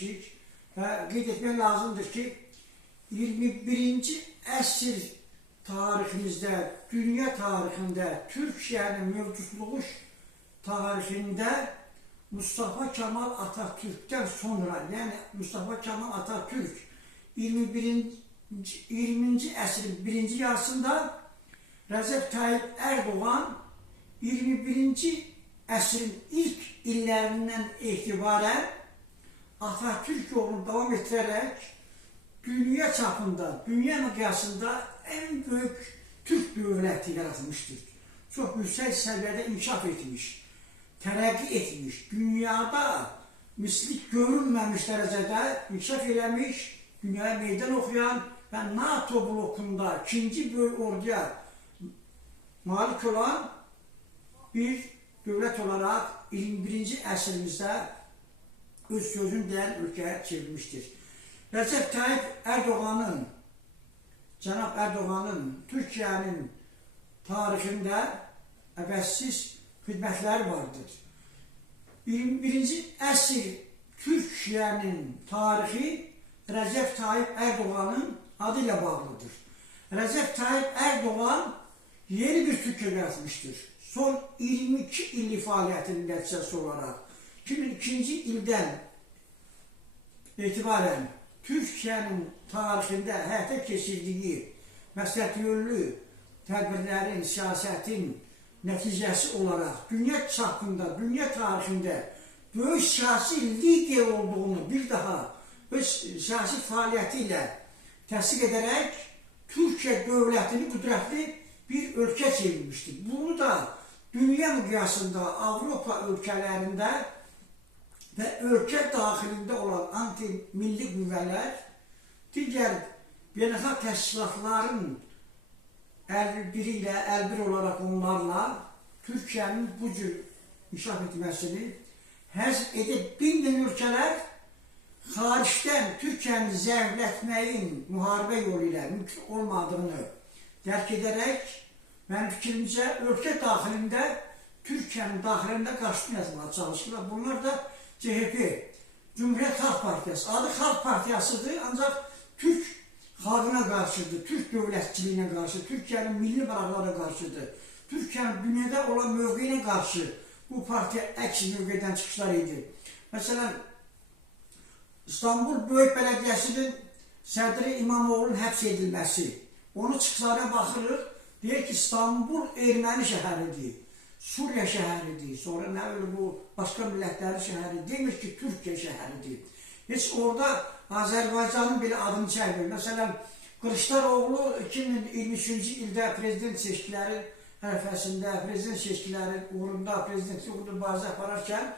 keçik və qeyd etmək lazımdır ki, 21-ci əsr tariximizdə, dünya tarixində, Türkiyənin mövcudluğu tarixində Mustafa Kemal Atatürk'ten sonra, yəni Mustafa Kemal Atatürk 20. əsrin birinci yarısında, Recep Tayyip Erdoğan 21-ci əsrin ilk illərindən etibarən Atatürk yolunu davam etdirərək dünya çapında, dünya miqyasında en büyük Türk dövləti yaratmıştır. Çok yüksek seviyede inkişaf etmiş, terakki etmiş, dünyada misli görünmemiş derecede inkişaf eləmiş, dünyaya meydan okuyan ve NATO blokunda ikinci büyük orduya malik olan bir devlet olarak 21. əsrimizdə öz sözünü deyən ülkeye çevrilmiştir. Recep Tayyip Erdoğan'ın, Cenab Erdoğan'ın Türkiye'nin tarixində əvəzsiz xidmətləri vardır. 21. əsr Türkiye'nin tarihi Recep Tayyip Erdoğan'ın adıyla bağlıdır. Recep Tayyip Erdoğan yeni bir Türkiye yaratmıştır. Son 22 illik faaliyetinin nəticəsi olarak 2002. ildən itibaren Türkiye'nin tarixində həyata keçirdiyi məsləhətyönlü tədbirlərin, siyasetin nəticəsi olarak dünya çapında, dünya tarixində böyük siyasi lider olduğunu bir daha öz siyasi fəaliyyətiyle təsdiq ederek Türkiye dövlətini qüdrətli bir ölkə çevirmiştir. Bunu da dünya miqyasında Avropa ülkelerinde ve ülke dahilinde olan anti-milli qüvvələr, digər beynəlxalq təşkilatların əlbiri ilə, əlbir olarak onlarla Türkiye'nin bu cür inkişaf etməsini həzm edib bilməyən ülkeler xaricdən Türkiye'nin zəiflətməyin müharibə yolu ilə mümkün olmadığını dərk edərək, mənim fikrimcə ölkə daxilində, Türkiye'nin daxilində qarşısını yazmağa çalışırlar. Bunlar da CHP, Cumhuriyet Halk Partiyası. Adı Halk Partiyasıdır, ancaq Türk xalqına qarşıdır, Türk dövlətçiliyinə qarşı, Türkiye'nin milli maraqlarına qarşıdır, Türkiye'nin dünyada olan mövqeyinə qarşı bu partiya əks mövqeydən çıxışlar edir. Məsələn, İstanbul Böyük Belediyesinin sədri İmamoğlu'nun həbs edilməsi, onun çıxışlarına baxırıq, deyir ki, İstanbul erməni şəhəridir, Suriye şəhəridir, sonra nə öyle bu başka millətlərin şəhəri, demiş ki, Türkiye şəhəridir. Heç orada Azərbaycanın bile adını çəkmir. Məsələn, Kılıçdaroğlu 2023-cü ildə prezident seçkiləri ərəfəsində, prezident seçkiləri uğrunda, prezidentlik uğrunda mübarizə apararkən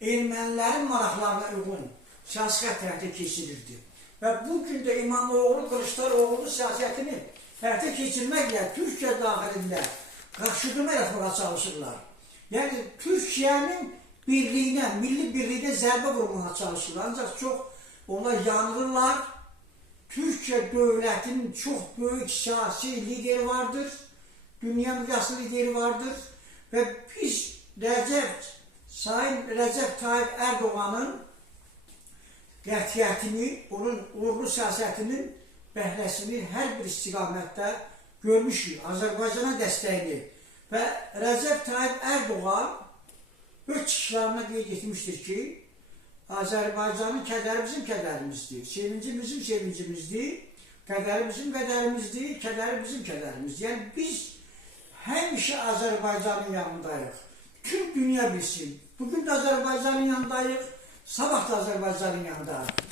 ermənilərin maraqlarına uyğun siyasi həyata keçirirdi. Və bugün də İmamoğlu, Kılıçdaroğlu siyasətini həyata keçirməklə Türkiye daxilində qarşıdurma yaratmağa çalışırlar. Yani Türkiye'nin birliğine, milli birliğine zərbə vurmağa çalışırlar. Ancaq çox onlar yanılırlar. Türkiye dövlətinin çok büyük siyasi lideri vardır. Dünya miqyaslı lideri vardır. Ve biz Sayın Recep Tayyip Erdoğan'ın qətiyyətini, onun uğurlu siyasətinin bəhləsini hər bir istiqamətdə görmüşük. Azərbaycana dəstəyini və Recep Tayyip Erdoğan öz çıxışlarına qeyd etmişdir ki, Azərbaycanın kədəri bizim kədərimizdir, sevinci bizim sevincimizdir, qədəri bizim qədərimizdir, kədəri bizim kədərimizdir. Yəni biz həmişə Azərbaycanın yanındayıq. Tüm dünya bilsin. Bugün de Azərbaycanın yanındayıq, sabah da Azərbaycanın yanındayıq.